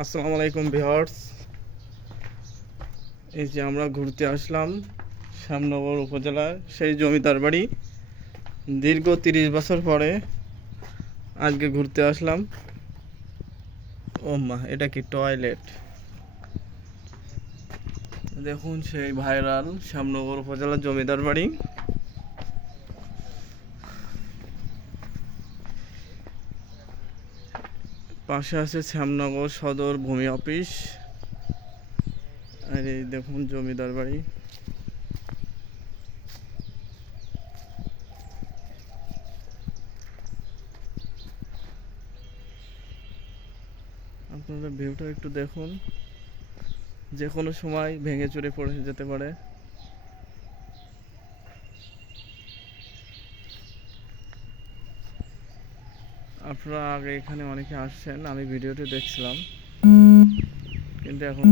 আসসালামু আলাইকুম ভিউয়ার্স। এই যে আমরা ঘুরতে আসলাম শ্যামনগর উপজেলার সেই জমিদার বাড়ি। দীর্ঘ 30 বছর পরে আজকে ঘুরতে আসলাম। ও মা, এটা কি টয়লেট? দেখুন সেই ভাইরাল শ্যামনগর উপজেলার জমিদার বাড়ি। পাশে আছে শ্যামনগর সদর ভূমি অফিস। আর এই দেখুন জমিদার বাড়ি। আপনারা ভিউটা একটু দেখুন, যে কোনো সময় ভেঙে চুরে পড়ে যেতে পারে। আপনারা আগে এখানে অনেকে আসছেন, আমি ভিডিওতে দেখছিলাম, কিন্তু এখন